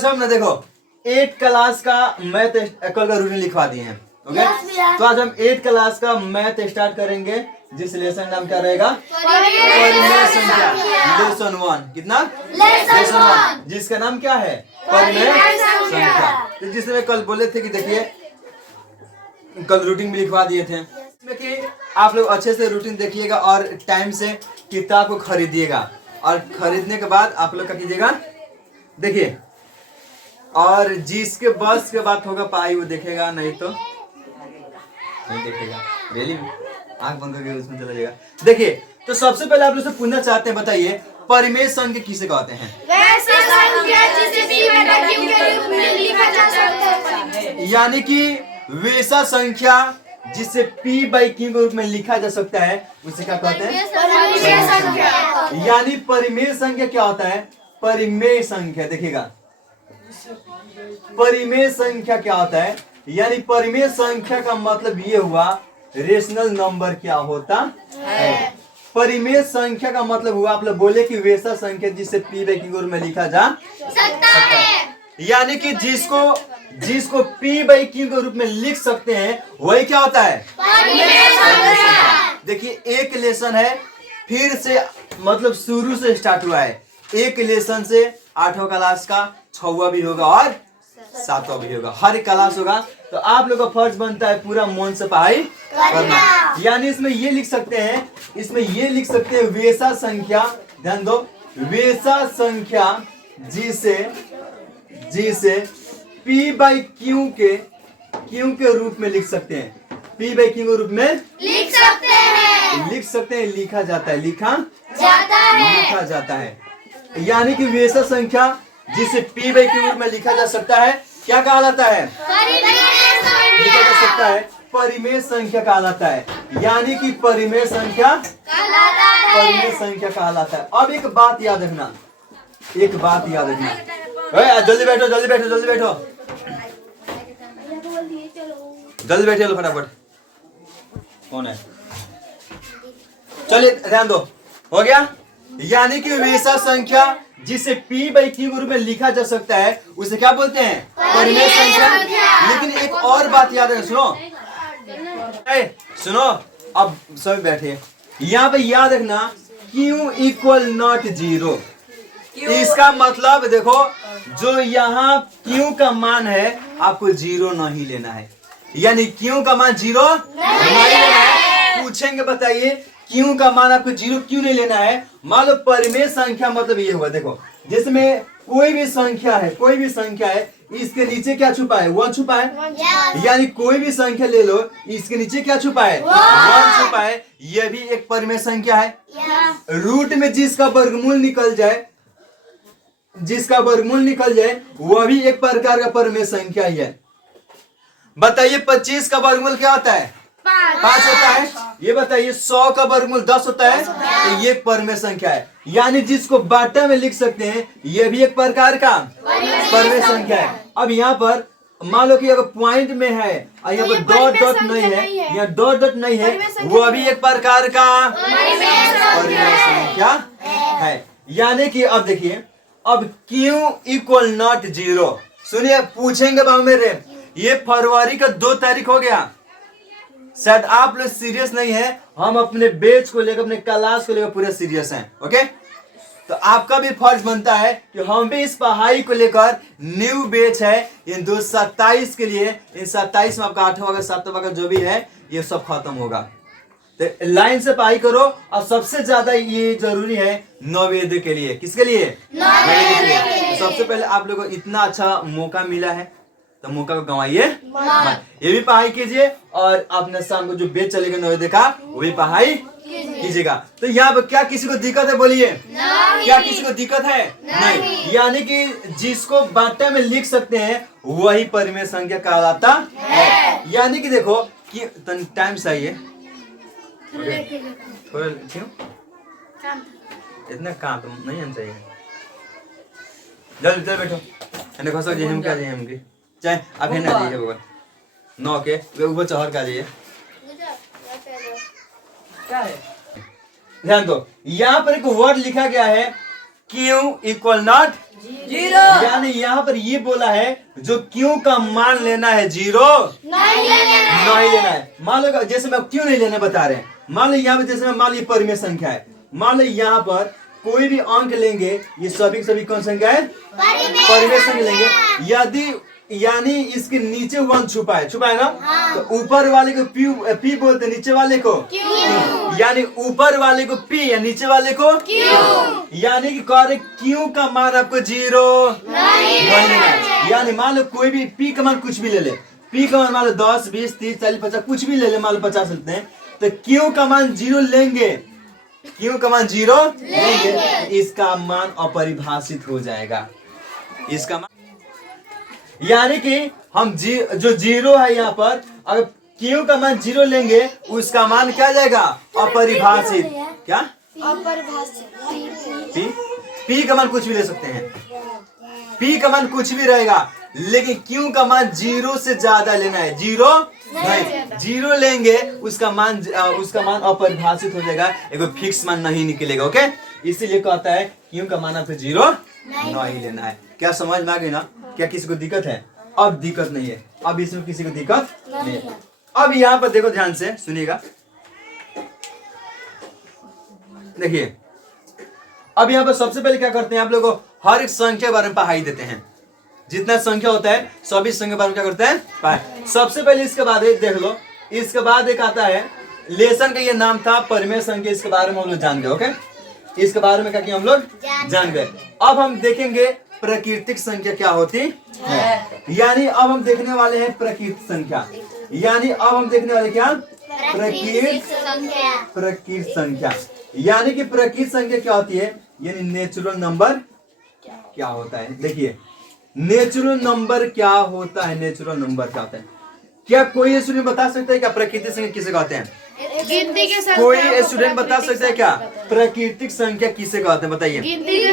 आज हम ना देखो 8 क्लास का मैथ कल का रूटीन लिखवा दिए हैं। ओके तो आज हम 8 क्लास का मैथ स्टार्ट करेंगे, जिस लेसन नाम क्या रहेगा? परिमेय संख्या। लेसन 1 कितना? लेसन 1 जिसका नाम क्या है? परिमेय संख्या। तो जिसमें कल बोले थे कि देखिए कल रूटीन भी लिखवा दिए थे, इसमें कि आप लोग अच्छे से रूटीन देखिएगा और टाइम से किताब को खरीदिएगा, और खरीदने के बाद आप लोग क्या कीजिएगा देखिए, और जिसके बस के बात होगा पाई वो देखेगा, नहीं तो नहीं देखेगा। रियली आंख बंद करके उसमें चला जाएगा। देखिए तो सबसे पहले आप लोग से पूछना चाहते हैं, बताइए परिमेय संख्या किसे कहते हैं? वैसी संख्या जिसे p बटा q के रूप में लिखा जा सकता है। यानी कि वैसा संख्या जिसे p बाई q के रूप में लिखा जा सकता है उसे क्या कहते हैं? परिमेय संख्या। यानी परिमेय संख्या क्या होता है? परिमेय संख्या देखिएगा, परिमेय संख्या क्या होता है? यानी परिमेय संख्या का मतलब ये हुआ रेशनल नंबर क्या होता है। परिमेय संख्या का मतलब हुआ आप लोग बोले कि वैसा संख्या जिसे p बाई q के रूप में लिखा जा सकता है। यानी कि जिसको p बाई q के रूप में लिख सकते हैं वही क्या होता है? परिमेय संख्या। देखिए एक लेसन है, फिर से मतलब शुरू से स्टार्ट हुआ है। एक लेसन से 8वां क्लास का 6वां भी होगा और 7वां भी होगा, हर एक क्लास होगा। तो आप लोग का फर्ज बनता है पूरा मन से पढ़ाई करना। यानी इसमें ये लिख सकते हैं, वैसा संख्या, ध्यान दो, वैसा संख्या जिसे p बाई q के रूप में लिख सकते हैं। p बाई q के रूप में लिख सकते हैं। लिखा जाता है। यानी कि वैसा संख्या जिसे p बाई q के रूप में लिखा जा सकता है क्या कहलाता है? लिखा जा सकता है, परिमेय संख्या कहलाता है। यानी कि परिमेय संख्या कहलाता है। अब एक बात याद रखना, जल्दी बैठे लो फटाफट। कौन है? चलिए ध्यान दो, हो गया। यानी कि वैसा संख्या जिसे p बाई q के रूप में लिखा जा सकता है उसे क्या बोलते हैं? परिमेय संख्या। लेकिन एक और बात याद रखना, सुनो अब सब बैठे, यहाँ पे याद रखना q इक्वल नॉट 0। इसका मतलब देखो जो यहाँ q का मान है आपको 0 नहीं लेना है, यानी q का मान 0 नहीं लेना है। पूछेंगे बताइए q का मान आपको 0 क्यों नहीं लेना है? मान लो परिमेय संख्या मतलब ये हुआ, देखो जिसमें कोई भी संख्या है इसके नीचे क्या छुपा है? 1 छुपा है। यानी कोई भी संख्या ले लो, इसके नीचे क्या छुपा है? 1 छुपा है। यह भी एक परिमेय संख्या है। रूट में जिसका वर्गमूल निकल जाए वह भी एक प्रकार का परिमेय संख्या ही है। बताइए 25 का वर्गमूल क्या होता है? 5 होता है। ये बताइए 100 का वर्गमूल 10 होता है। तो ये परिमेय संख्या है। यानी जिसको बाटा में लिख सकते हैं ये भी एक प्रकार का परिमेय संख्या है। अब यहाँ पर मान लो कि अगर पॉइंट में है और यहाँ पर डॉट नहीं है, यहाँ डॉट नहीं है, वो भी एक प्रकार का परिमेय संख्या है। यानी कि अब देखिए, अब q इक्वल नॉट 0। सुनिए पूछेंगे बाबू मेरे, ये फरवरी का 2 तारीख हो गया, शायद आप लोग सीरियस नहीं है, हम अपने बैच को लेकर, अपने क्लास को लेकर पूरे सीरियस हैं। ओके तो आपका भी फर्ज बनता है कि हम भी इस पढ़ाई को लेकर, न्यू बैच है इन 2027 के लिए, इन 27 में आपका 8वां का 7वां का जो भी है ये सब खत्म होगा। तो लाइन से पढ़ाई करो। और सबसे ज्यादा ये जरूरी है नवोदय के लिए। किसके लिए? नवोदय के लिए। सबसे पहले आप लोगों को इतना अच्छा मौका मिला है तो मौका को गंवाइए मत। ये भी पढ़ाई कीजिए और अपने शाम को जो बैच चलेगा नवोदय का वो भी पढ़ाई कीजिएगा। तो यहाँ पर क्या किसी को दिक्कत है? बोलिए, क्या किसी को दिक्कत है? नहीं। यानी कि जिसको बाटा में लिख सकते हैं वही परिमेय संख्या कहलाता है। यानी कि देखो कि टाइम सही है, थोड़ा क्यों इतना काम तो नहीं आना चाहिए। जल्दी बैठो, देखो सर जी हम क्या चाहिए, हमके चाहे आप है ना जाइए भगवान 9 के ऊपर चढ़ का जाइए। क्या है? ध्यान दो, यहाँ पर एक वर्ड लिखा गया है क्यू इक्वल नॉट जीरो। यानी यहाँ पर ये बोला है जो क्यू का मान लेना है जीरो नहीं लेना है। मान लो जैसे मैं क्यों नहीं लेना बता रहे हैं, मान लो यहाँ पे जैसे मान लो परिमेय संख्या है, मान लो यहाँ पर कोई भी अंक लेंगे, ये सभी सभी कौन संख्या है? परिमेय संख्या लेंगे। यदि यानी इसके नीचे वन छुपा है ना, तो ऊपर वाले को पी बोलते, नीचे वाले को क्यू। यानी ऊपर वाले को पी या नीचे वाले को क्यू। यानी कि कह रहे क्यू का मान आपको जीरो नहीं लेना है। यानी मान लो कोई भी पी का मान कुछ भी ले ले, पी का मान लो 10, 20, 30, 40, 50 कुछ भी ले ले, मान लो 50 लेते हैं, तो क्यू का मान जीरो लेंगे, क्यू का मान जीरो लेंगे, इसका मान अपरिभाषित हो जाएगा। इसका मान यानी कि हम जो जीरो है यहाँ पर, अगर क्यू का मान जीरो लेंगे उसका मान क्या जाएगा? अपरिभाषित। क्या? पी पी का मान कुछ भी ले सकते हैं, पी का मान कुछ भी रहेगा, लेकिन क्यू का मान जीरो से ज्यादा लेना है, जीरो नहीं, जीरो लेंगे उसका मान अपरिभाषित हो जाएगा, एक फिक्स मान नहीं निकलेगा। ओके, इसीलिए कहता है क्यू का मान आपको जीरो नहीं लेना है। क्या समझ में आ गई ना? क्या किसी को दिक्कत है? अब दिक्कत नहीं है, अब इसमें किसी को दिक्कत नहीं है। अब यहाँ पर देखो, ध्यान से सुनिएगा, देखिए अब यहाँ पर सबसे पहले क्या करते हैं, आप लोगों को हर एक संख्या के बारे में पढ़ाई देते हैं, जितना संख्या होता है सभी संख्या के बारे में क्या करते हैं? सबसे पहले इसके बाद देख लो, इसके बाद एक आता है लेसन का, ये नाम था परिमेय संख्या, इसके बारे में हम लोग जान गए। ओके, इसके बारे में क्या किया हम लोग? जान गए। अब हम देखेंगे प्राकृतिक संख्या क्या होती है। यानी अब हम देखने वाले हैं प्राकृतिक संख्या, यानी अब हम देखने वाले क्या? प्राकृतिक संख्या। यानी कि प्राकृतिक संख्या क्या होती है, यानी नेचुरल नंबर क्या होता है। देखिए नेचुरल नंबर क्या होता है, नेचुरल नंबर क्या होता है? क्या कोई स्टूडेंट बता सकता है क्या प्राकृतिक संख्या किसे कहते हैं? गिनती के संख्या। कोई स्टूडेंट बता सकता है क्या प्राकृतिक संख्या किसे कहते हैं? बताइए।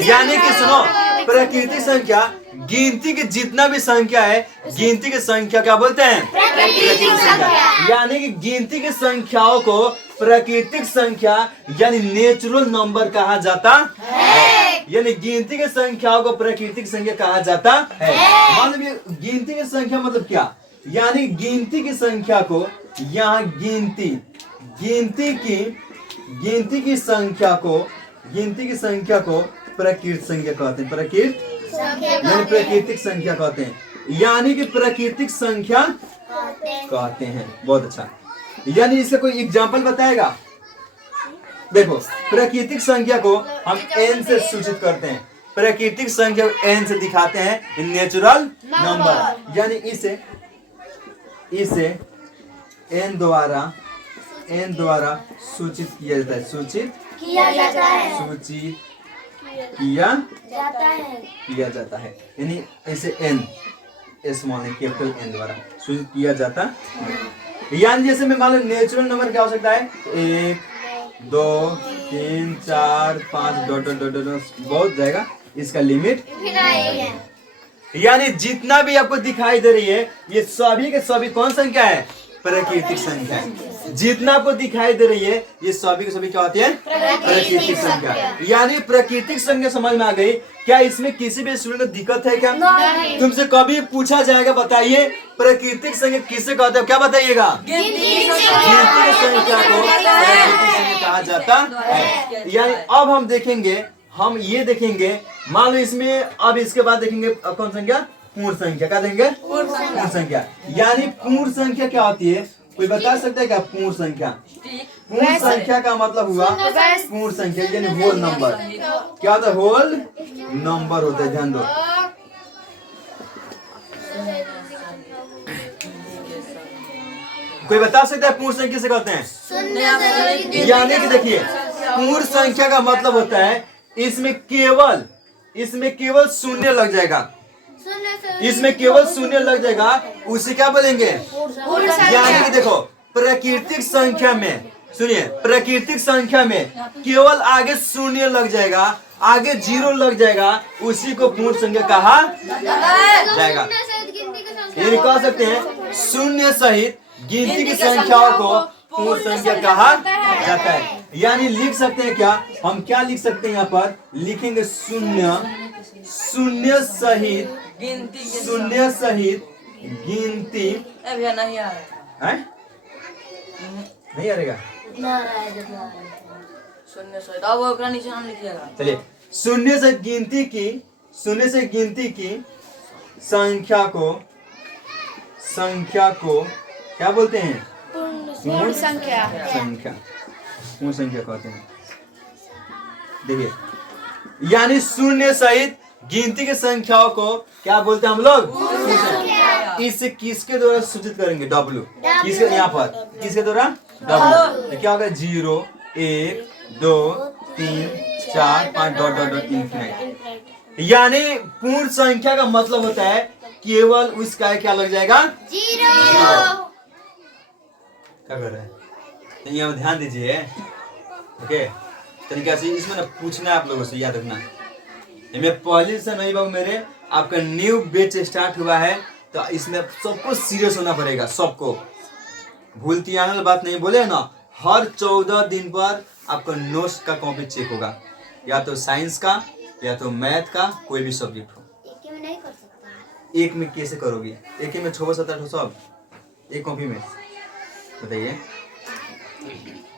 यानी कि सुनो, प्राकृतिक संख्या गिनती के जितना भी संख्या है, गिनती की संख्या क्या बोलते हैं? प्राकृतिक संख्या। यानी कि गिनती की संख्याओं को प्राकृतिक संख्या यानी नेचुरल नंबर कहा जाता है। यानी गिनती की संख्याओं को प्राकृतिक संख्या कहा जाता है। मान लीजिए गिनती की संख्या मतलब क्या, यानी गिनती की संख्या को यहाँ गिनती की संख्या को प्राकृतिक संख्या कहते हैं, प्राकृतिक संख्या कहते हैं, यानी कि प्राकृतिक संख्या कहते हैं। बहुत अच्छा, यानी इसका कोई एग्जांपल बताएगा? देखो प्राकृतिक संख्या को हम n से सूचित करते हैं, प्राकृतिक संख्या को n से दिखाते हैं नेचुरल नंबर, यानी इसे n द्वारा सूचित किया जाता है, सूचित किया जाता है, यानी इसे n स्मॉल कैपिटल n द्वारा सूचित किया जाता है। यानी जैसे मैं मान लो नेचुरल नंबर क्या हो सकता है? 1, 2, 3, 4, 5 डॉट बहुत जाएगा, इसका लिमिट। यानी जितना भी आपको दिखाई दे रही है ये सभी के सभी कौन संख्या है? प्राकृतिक संख्या है। जितना आपको दिखाई दे रही है ये सभी के सभी क्या होती है? प्राकृतिक संख्या। यानी प्राकृतिक संख्या समझ में आ गई। क्या इसमें किसी भी स्टूडेंट को दिक्कत है क्या? तुमसे कभी पूछा जाएगा बताइए प्राकृतिक संख्या किसे कहते हैं, क्या बताइएगा? गिनती की संख्या को प्राकृतिक संख्या कहा जाता है। यानी अब हम देखेंगे, हम ये देखेंगे, मान लो इसमें अब इसके बाद देखेंगे कौन संख्या? पूर्ण संख्या। क्या देंगे? पूर्ण संख्या। यानी पूर्ण संख्या क्या होती है, कोई बता सकता है क्या? पूर्ण संख्या, पूर्ण संख्या का मतलब हुआ पूर्ण संख्या यानी होल नंबर। क्या होता है? होल नंबर होता है, ध्यान दो। कोई बता सकता है पूर्ण संख्या किसे कहते हैं? यानी कि देखिए पूर्ण संख्या का मतलब होता है इसमें केवल शून्य लग जाएगा, इसमें केवल शून्य लग जाएगा, उसे क्या बोलेंगे? यानी कि देखो प्राकृतिक संख्या में, सुनिए, प्राकृतिक संख्या में केवल आगे शून्य लग जाएगा, आगे जीरो लग जाएगा, उसी को पूर्ण संख्या कहा जाएगा। यानी कह सकते हैं शून्य सहित गिनती की संख्याओं को पूर्ण संख्या कहा जाता है। यानी लिख सकते हैं क्या, हम क्या लिख सकते हैं यहाँ पर, लिखेंगे शून्य, शून्य सहित गिनती नहीं आ रहा है, नहीं आएगा, शून्य सहित अब ओकरा नीचे हम लिखिएगा। चलिए शून्य से गिनती की संख्या को क्या बोलते हैं, पूर्ण संख्या। पूर्ण संख्या कहते हैं। देखिए यानी शून्य सहित गिनती की संख्याओं को क्या बोलते हैं हम लोग, इसे किसके द्वारा सूचित करेंगे, W, किसके, यहाँ पर किसके द्वारा, W। तो क्या होगा, 0 1 2 3 4 5 डॉट डॉट डॉट इनफिनिट। यानी पूर्ण संख्या का मतलब होता है केवल उसका क्या लग जाएगा, 0। क्या कर रहे हैं, तो यहाँ ध्यान दीजिए। ओके, तरीके से इसमें ना पूछना है आप लोगों से, याद रखना। मैं पहले से नहीं बाबू, मेरे आपका न्यू बैच स्टार्ट हुआ है, तो इसमें सबको सीरियस होना पड़ेगा, सबको भूलती आने वाली बात नहीं बोले ना। हर 14 दिन पर आपका नोट्स का कॉपी चेक होगा, या तो साइंस का या तो मैथ का, कोई भी सब्जेक्ट हो। एक में नहीं कर सकता, एक में कैसे करोगे, एक ही में 6 7 8 सब एक कॉपी में, बताइए।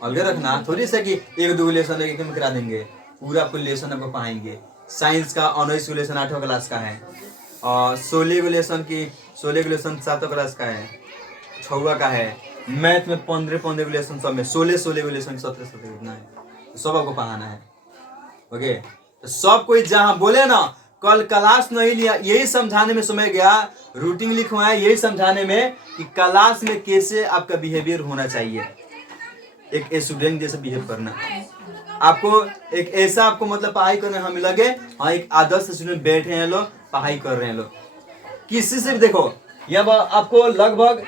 अलग रखना, थोड़ी सा कि एक दो लेसन एक में करा देंगे, पूरा आपको लेसन आपको पढ़ाएंगे। साइंस का 19 लेसन 8वीं क्लास का है, और 16 लेसन 7वीं क्लास का है, 6वां का है। मैथ में 15 लेसन, सब में 16 लेसन 17 इतना है, तो सब आपको पढ़ाना है। ओके, तो सब कोई जहाँ बोले ना कल क्लास नहीं लिया, यही समझाने में समय गया, रूटीन लिखवाया यही समझाने में कि क्लास में कैसे आपका बिहेवियर होना चाहिए, एक स्टूडेंट जैसे बिहेव करना। आपको एक ऐसा आपको मतलब पढ़ाई करने हमें लगे, हाँ एक आदर्श स्टूडेंट बैठे हैं लोग, पढ़ाई कर रहे हैं लोग। किसी से भी देखो, यहाँ आपको लगभग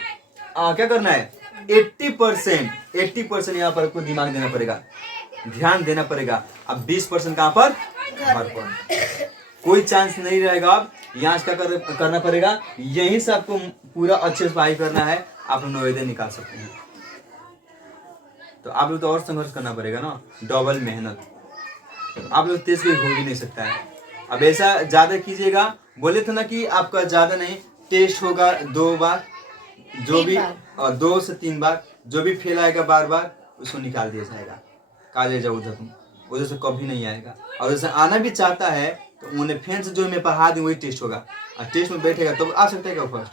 क्या करना है, 80% यहाँ पर आपको दिमाग देना पड़ेगा, ध्यान देना पड़ेगा। अब 20% कहाँ पर, घर पर। कोई चांस नहीं रहेगा। अब यहाँ क्या करना पड़ेगा, यहीं से आपको पूरा अच्छे से पढ़ाई करना है, आप नोएडा निकाल सकते हैं। तो आप लोग तो और संघर्ष करना पड़ेगा ना, डबल मेहनत। आप लोग तेज कोई हो भी नहीं सकता है। अब ऐसा ज्यादा कीजिएगा, बोले थे ना कि आपका ज्यादा नहीं, टेस्ट होगा 2 बार, जो भी 2 से 3 बार, जो भी फेल आएगा बार बार उसको निकाल दिया जाएगा, काले जाओ उधर, उधर से कभी नहीं आएगा। और जैसे आना भी चाहता है तो उन्हें फैन से जो मैं पढ़ा दूँ वही टेस्ट होगा, और टेस्ट में बैठेगा तो आ सकता है क्या फर्स्ट,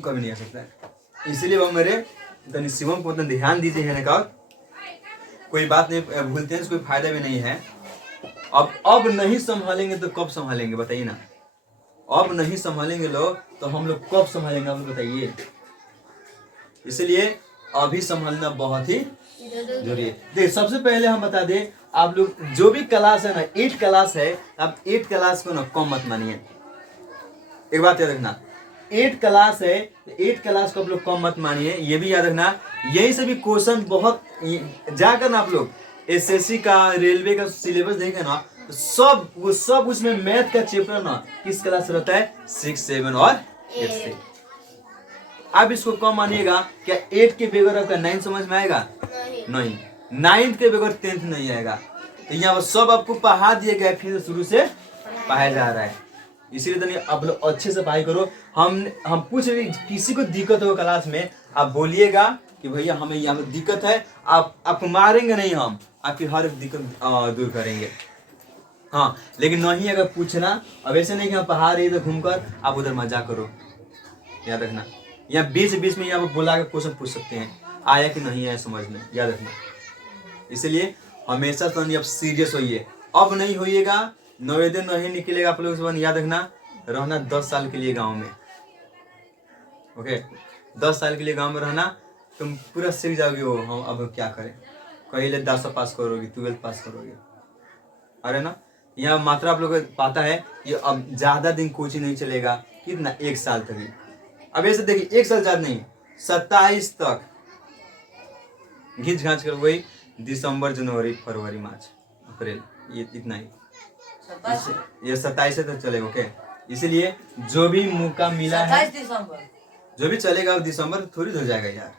कभी नहीं आ सकता है। इसीलिए वो मेरे तनी शिवम को मतलब ध्यान दीजिए है ना, कोई बात नहीं भूलते हैं, कोई फायदा भी नहीं है। अब नहीं संभालेंगे तो कब संभालेंगे बताइए ना, अब नहीं संभालेंगे लोग तो हम लोग कब संभालेंगे आप लोग बताइए। इसलिए अभी संभालना बहुत ही जरूरी है। देखिए सबसे पहले हम बता दें, आप लोग जो भी क्लास है ना, 8 क्लास है, आप 8 क्लास को ना कम मत मानिए। एक बात याद रखना, 8 क्लास है, 8 क्लास को आप लोग कम मत मानिए, ये भी याद रखना। यही से भी क्वेश्चन बहुत जाकर ना आप लोग एसएससी का, रेलवे का सिलेबस देखें ना, तो सब उसमें मैथ का चैप्टर ना किस क्लास रहता है, 6, 7 और 8 से। आप इसको कम मानिएगा। क्या 8 के बगैर आपका 9 समझ में आएगा, नहीं 9th के बगैर 10th नहीं आएगा। तो यहाँ सब आपको पढ़ा दिया गया, फिर शुरू से पढ़ाया जा रहा है। इसीलिए तो नहीं, आप लोग अच्छे से पढ़ाई करो। हम पूछ रहे, किसी को दिक्कत हो क्लास में, आप बोलिएगा कि भैया हमें यहाँ पर दिक्कत है, आपको मारेंगे नहीं, हम आपकी हर एक दिक्कत दूर करेंगे। हाँ, लेकिन नहीं अगर पूछना, अब ऐसे नहीं कि हम पढ़ा रही तो घूमकर आप उधर मजाक करो, याद रखना। या बीच में यहाँ पर बुला के क्वेश्चन पूछ सकते हैं, आया कि नहीं आया समझ में, याद रखना। इसलिए हमेशा तो अब सीरियस होइए, अब नहीं होइएगा, नवेदन नहीं निकलेगा आप लोग से। याद रखना, रहना 10 साल के लिए गांव में। ओके, 10 साल के लिए गांव में रहना, तुम पूरा सीख जाओगे। हो हम अब क्या करें, पहले 10 पास करोगे, 12th पास करोगे, अरे ना। यहाँ मात्रा आप लोग को पता है कि अब ज्यादा दिन कोचिंग नहीं चलेगा, कितना 1 साल तक ही। अब ऐसे देखिए 1 साल ज्यादा नहीं, 27 तक घिंच घाच कर वही दिसंबर, जनवरी, फरवरी, मार्च, अप्रैल, ये इतना ही, ये 27 तक चलेगा। ओके, इसीलिए जो भी मौका मिला है, जो भी चलेगा दिसंबर थोड़ी हो जाएगा यार।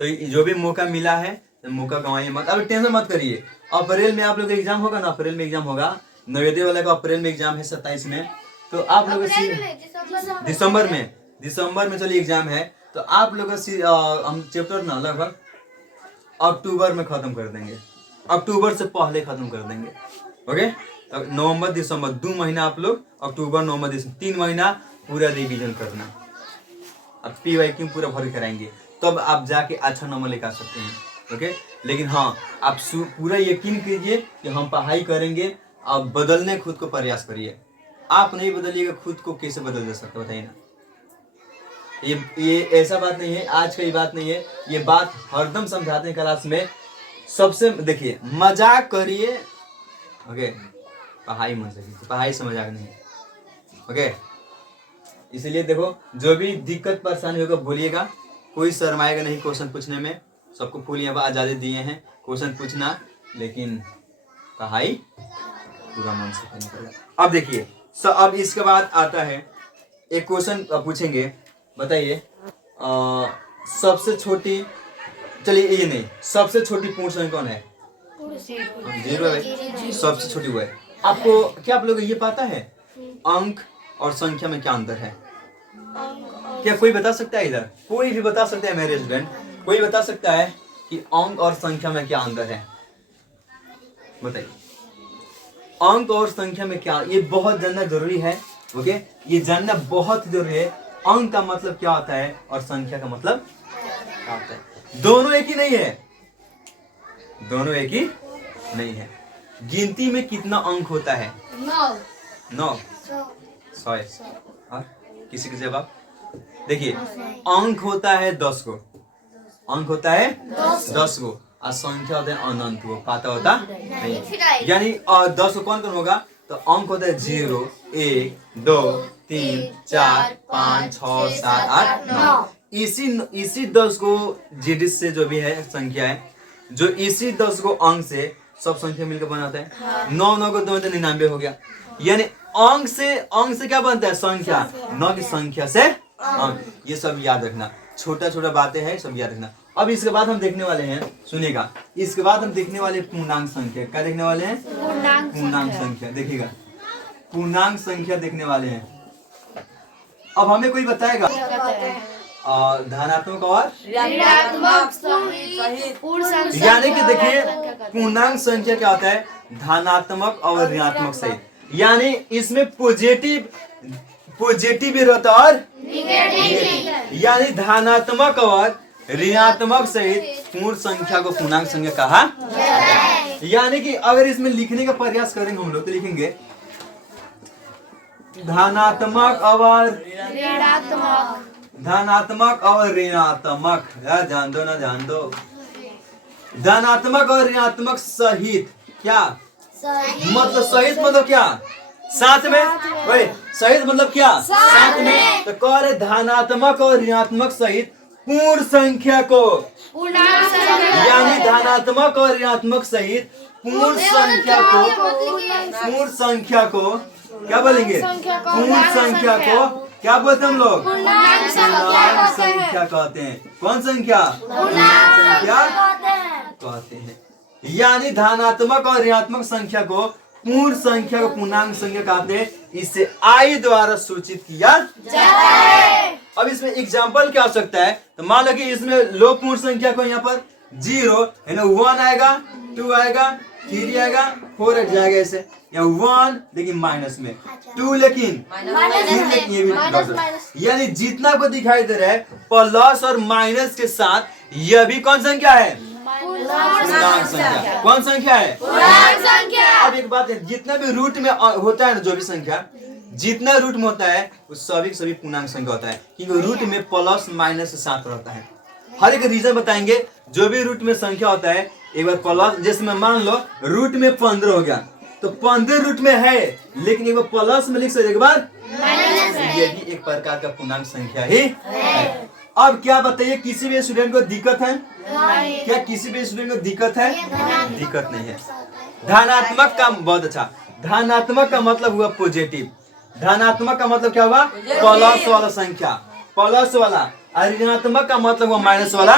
तो जो भी मौका मिला है तो मौका गंवाइए मत। अब टेंशन मत करिए, अप्रैल में आप लोग का एग्जाम होगा ना, अप्रैल में एग्जाम होगा, नवोदय वाले का अप्रैल में एग्जाम है 27 में। तो आप लोग दिसंबर में चलिए एग्जाम है, तो आप लोग हम चैप्टर ना लगभग अक्टूबर में खत्म कर देंगे, अक्टूबर से पहले खत्म कर देंगे। ओके, तो नवंबर दिसंबर 2 महीना आप लोग, अक्टूबर नवंबर दिसंबर 3 महीना पूरा रिवीजन करना। अब PYQ पूरा भर कराएंगे, तब आप जाके अच्छा नंबर लेकर आ सकते हैं। ओके, लेकिन हाँ आप पूरा यकीन कीजिए कि हम पढ़ाई करेंगे, आप बदलने खुद को प्रयास करिए। आप नहीं बदलिएगा खुद को कैसे बदल सकते बताइए ना। ये ऐसा बात नहीं है, आज की बात नहीं है, ये बात हरदम समझाते हैं क्लास में। सबसे देखिए मजाक करिए, ओके, पढ़ाई मत करिए, पढ़ाई से मजाक नहीं। ओके, इसलिए देखो जो भी दिक्कत परेशानी होगा बोलिएगा, कोई शर्माएगा नहीं क्वेश्चन पूछने में, सबको फुल यहाँ पर आज़ादी दिए हैं क्वेश्चन पूछना, लेकिन पढ़ाई पूरा मन से करना पड़ेगा। अब देखिए अब इसके बाद आता है एक क्वेश्चन पूछेंगे, बताइए सबसे छोटी, चलिए ये नहीं, सबसे छोटी पूर्ण संख्या कौन है? 0 है, सबसे छोटी वो है। आपको क्या आप लोग ये पता है अंक और संख्या में क्या अंतर है? क्या कोई बता सकता है? इधर कोई भी बता सकता है मेरे स्टूडेंट, कोई बता सकता है कि अंक और संख्या में क्या अंतर है? बताइए, अंक और संख्या में क्या, ये बहुत जानना जरूरी है। ओके, ये जानना बहुत जरूरी है। अंक का मतलब क्या होता है और संख्या का मतलब क्या होता है? दोनों एक ही नहीं है, दोनों एक ही नहीं है। गिनती में कितना अंक होता है? 9 100। और किसी के जवाब? देखिए अंक होता है 10 को, अंक होता है 10 को, और संख्या होता है अनंत को, पता होता नहीं। यानी 10 को कौन कौन होगा? तो अंक होता है 0 1 2 3 4 5 6 7 8 9। इसी 10 को GD से जो भी है संख्या है, जो इसी 10 को अंक से सब संख्या मिलकर बनाता है। 9 को 2 99 हो गया। यानी अंक से क्या बनता है? संख्या, न की संख्या से अंक। ये सब याद रखना, छोटा छोटा बातें हैं, सब याद रखना। अब इसके बाद हम देखने वाले हैं, सुनिएगा, इसके बाद हम देखने वाले पूर्णांक संख्या। क्या देखने वाले हैं? पूर्णांक संख्या। देखिएगा, पूर्णांक संख्या देखने वाले हैं। अब हमें कोई बताएगा धनात्मक और ऋणात्मक सहित। यानी कि देखिए पूर्णांक संख्या क्या होता है? धनात्मक और ऋणात्मक सहित। यानी इसमें पॉजिटिव भी रहता है और नेगेटिव। यानी धनात्मक और ऋणात्मक सहित पूर्ण संख्या को पूर्णांक संख्या कहा जाता है। यानी कि अगर इसमें लिखने का प्रयास करेंगे हम लोग तो लिखेंगे धनात्मक और ऋणात्मक, धनात्मक और ऋणात्मक। जान दो ना जान दो। धनात्मक और ऋणात्मक सहित क्या मतलब? सहित मतलब क्या? साथ में। वही सहित मतलब क्या? साथ में। तो कह रहे धनात्मक और ऋणात्मक सहित पूर्ण संख्या को, पूर्णांक संख्या, यानी धनात्मक और ऋणात्मक सहित पूर्ण संख्या को, पूर्ण संख्या को क्या बोलेंगे? पूर्ण संख्या को क्या बोलते हैं हम लोग? पूर्णांक संख्या कहते हैं। कौन संख्या? पूर्णांक संख्या कहते हैं। यानी धनात्मक और ऋणात्मक संख्या को पूर्ण संख्या को पूर्णांक संख्या कहते हैं। इसे I द्वारा सूचित किया जाता है। अब इसमें एग्जाम्पल क्या हो सकता है? तो मान लो कि इसमें लो पूर्ण संख्या को यहाँ पर 0 है ना, 1 आएगा, 2 आएगा, 3 आएगा, 4 जाएगा ऐसे, या 1 लेकिन माइनस में, 2 लेकिन ये भी। यानी जितना को दिखाई दे रहा है प्लस और माइनस के साथ, यह भी कौन संख्या है? पूर्णांक संख्या। कौन संख्या है? पूर्णांक संख्या। अब एक बात है, जितना भी रूट में होता है ना, जो भी संख्या जितना रूट में होता है उस सभी पूर्णांक संख्या होता है, क्योंकि रूट में प्लस माइनस के साथ रहता है। हर एक रीजन बताएंगे। जो भी रूट में संख्या होता है एक बार प्लस, जैसे मैं मान लो रूट में 15 हो गया, तो 15 रूट में है, लेकिन एक बार प्लस में लिख सकते, एक बार ये भी एक प्रकार का पूर्णांक संख्या ही है। अब क्या बताइए, किसी भी स्टूडेंट को दिक्कत है? क्या किसी भी स्टूडेंट को दिक्कत है? दिक्कत नहीं है। धनात्मक का बहुत अच्छा, धनात्मक का मतलब हुआ पॉजिटिव। धनात्मक का मतलब क्या हुआ? प्लस वाला संख्या, प्लस वाला। ऋणात्मक का मतलब हुआ माइनस वाला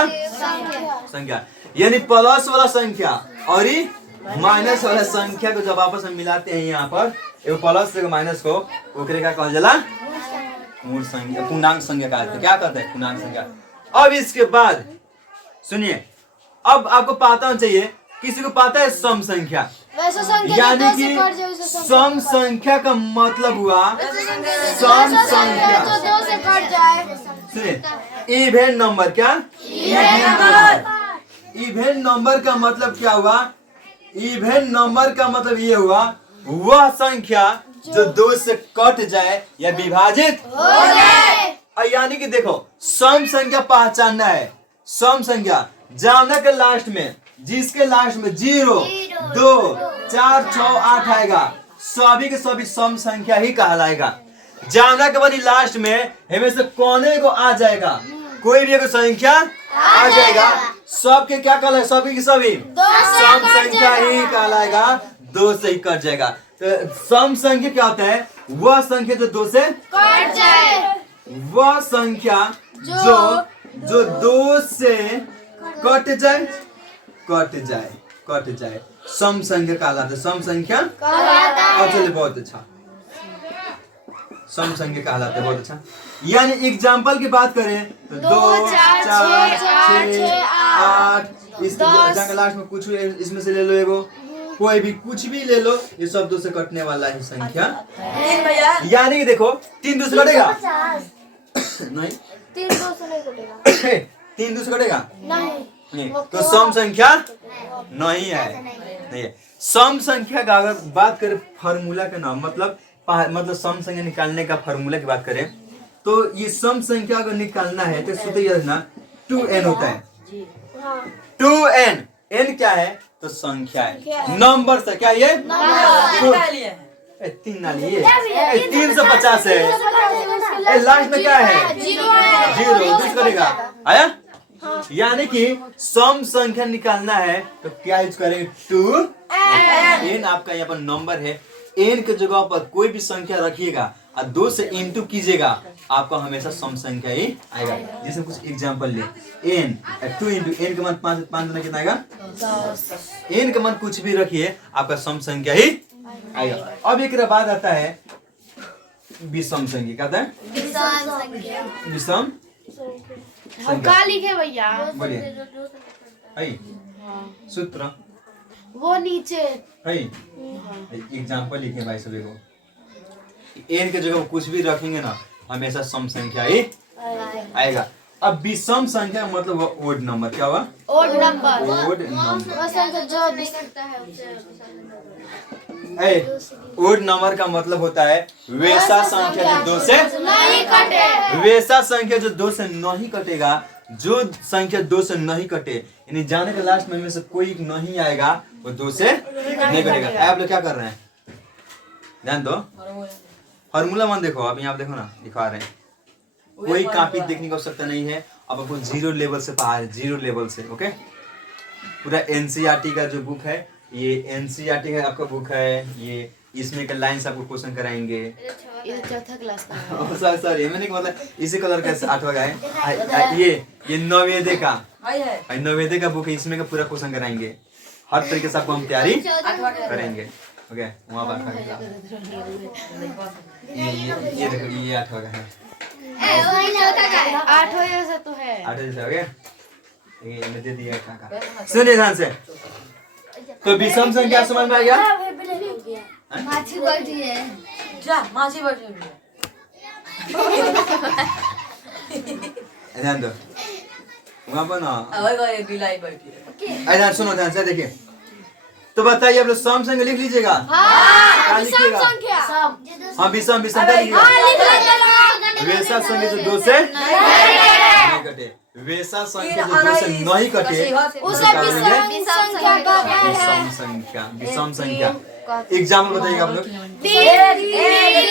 संख्या, यानी प्लस वाला संख्या और माइनस वाला संख्या को जब आपस में मिलाते हैं यहाँ पर एगो प्लस से माइनस को ओकरे का कहल जाला मूल संख्या, पूर्णांक संख्या कहते हैं। क्या कहते हैं? पूर्णांक संख्या। अब इसके बाद सुनिए, अब आपको पता होना चाहिए, किसी को पता है सम संख्या, वैसे संख्या यानी कि सम संख्या का मतलब हुआ सम संख्या जो 2 से कट जाए। सुनिए, इवेन नंबर, क्या इवेन नंबर का मतलब क्या हुआ? इवेन नंबर का मतलब ये हुआ वह संख्या जो 2 से कट जाए या विभाजित हो जाए। यानी कि देखो, सम संख्या पहचानना है। सम संख्या जाना के लास्ट में, जिसके लास्ट में 0, 2, 4, 6, 8 आएगा, सभी के सभी सम संख्या ही कहलाएगा। जाना के बाद लास्ट में हमें से कोने को आ जाएगा, कोई भी एक संख्या आ जाएगा, सबके क्या कहलाएगा? सभी की सभी सम संख्या ही कहलाएगा, 2 से ही कट जाएगा। तो सम संख्या क्या होता है? वह संख्या जो 2 से कट जाए, वह संख्या जो 2 से कट जाए सम संख्या कहलाता है। सम संख्या और चलिए, बहुत अच्छा, सम संख्या कहलाता है, बहुत अच्छा। यानी एग्जाम्पल की बात करें तो 2, 4, 6, 8, इस लास्ट में कुछ इसमें से ले लो, एगो कोई भी कुछ भी ले लो, ये सब 2 से कटने वाला है संख्या। यानी कि देखो, 3 2 से कटेगा नहीं, 3 2 से नहीं कटेगा, 3 2 से कटेगा नहीं, तो सम संख्या नहीं है। सम संख्या का अगर बात करें फार्मूला का नाम, मतलब सम संख्या निकालने का फार्मूला की बात करें तो ये सम संख्या को निकालना है तो सूत्र याद रखना 2n होता है। 2n, n क्या है? तो संख्या है, नंबर से। क्या ये? 3 ना लिए, 350 है, लास्ट में क्या है? 0 2 करेगा, आया? यानी कि सम संख्या निकालना है तो क्या यूज करेंगे? 2n। आपका यहाँ पर नंबर है, n के जगह पर कोई भी संख्या रखिएगा और 2 से इंटू कीजिएगा, आपका हमेशा सम संख्या ही आएगा। जैसे कुछ एग्जांपल ले, n 2 इंटू n का मान 5 में कितना आएगा? 10। n का मान कुछ भी रखिए, आपका सम संख्या ही आएगा। अब एक बाद आता है विषम संख्या। क्या आता है? विषम का लिखे भैया? बोलिए, सूत्र वो नीचे एग्जाम्पल लिखे भाई सभी को। n के जगह कुछ भी रखेंगे ना, हमेशा सम संख्या ही आएगा। अब विषम संख्या का मतलब ओड नंबर। क्या हुआ? Odd number. ओड नंबर, जो बिगड़ता है ओड नंबर का मतलब होता है वैसा संख्या जो 2 से नहीं कटे, वैसा संख्या जो 2 से नहीं कटेगा, जो संख्या 2 से नहीं कटे, यानी जाने के लास्ट में से कोई नहीं आएगा, वो 2 से नहीं कटेगा। आप लोग क्या कर रहे हैं? ध्यान दो, फॉर्मूला वन देखो। आप यहाँ देखो ना, दिखा रहे हैं, कोई कॉपी देखने की आवश्यकता नहीं है। अब आपको 0 लेवल से पढ़ा है, 0 लेवल से। ओके, पूरा एनसीईआरटी का जो बुक है, ये एनसीईआरटी का आपका बुक है, ये इसमें का लाइन से आपको क्वेश्चन कराएंगे। ये 4th क्लास का सॉरी, मैंने मतलब इसी कलर का 8वां का है। ये नवोदय का नवोदय का बुक है, इसमें का पूरा क्वेश्चन कराएंगे। हर तरीके से आपको हम तैयारी करेंगे। ओके, वहाँ बात ये देखो, ये 8वां का है, 8 से तो है 8 जैसे हो गया। ये मैं दे दिया का। सुनिए ध्यान से, तो विषम संख्या समझ में आ गया? माछी बैठी है, जा माछी बैठी है। ध्यान दो, वहाँ पर ना अरे बिलाई बैठी है। ध्यान सुनो, ध्यान से देखिए। तो बताइए, आप लोग सम संख्या लिख लीजिएगा। हाँ, लिखिएगा? संख्या हाँ, विषम क्या लिखिएगा? वैसा संख्या जो 2 से नहीं कटे, वैसा संख्या जो 2 से नहीं कटे, उसे विषम संख्या कहते हैं। विषम संख्या, विषम संख्या। एग्जाम्पल बताइएगा आप लोग। 3 3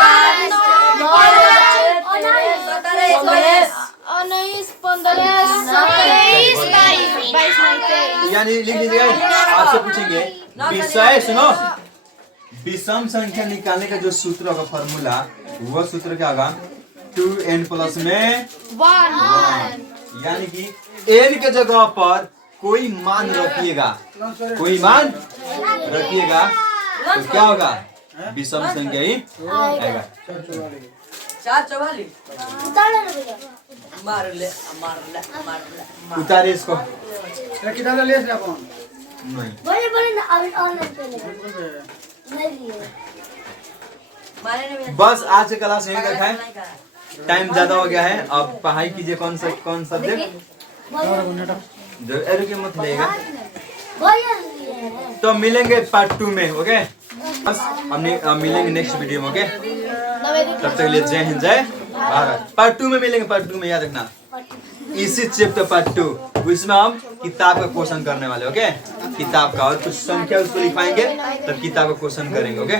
5 19 15 22 यानी लिख लीजिएगा। आपसे पूछेंगे विषय, सुनो, विषम संख्या निकालने का जो सूत्र होगा, फॉर्मूला, वो सूत्र क्या होगा? 2n प्लस में 1 यानी कि n के जगह पर कोई मान रखिएगा, कोई मान रखिएगा तो क्या होगा? विषम संख्या ही आएगा। 444 मार ले उतारे इसको। कितना ले रहा कौन? नहीं बोले ना ऑनलाइन पे नहीं लिए मारे नहीं बस आज के क्लास यहीं तक है, टाइम ज्यादा हो गया है। अब पढ़ाई कीजिए। कौन सब्जेक्ट जो रुके मत लेगा। तो मिलेंगे पार्ट 2 में। ओके बस हमने मिलेंगे नेक्स्ट वीडियो में। ओके तब तक के लिए जय हिंद जय भारत। पार्ट 2 में मिलेंगे, पार्ट 2 में याद रखना। इसी चैप्टर पार्ट 2 इसमें हम किताब का क्वेश्चन करने वाले। ओके किताब का और कुछ संख्या उसको लिखाएंगे तब किताब का क्वेश्चन करेंगे। ओके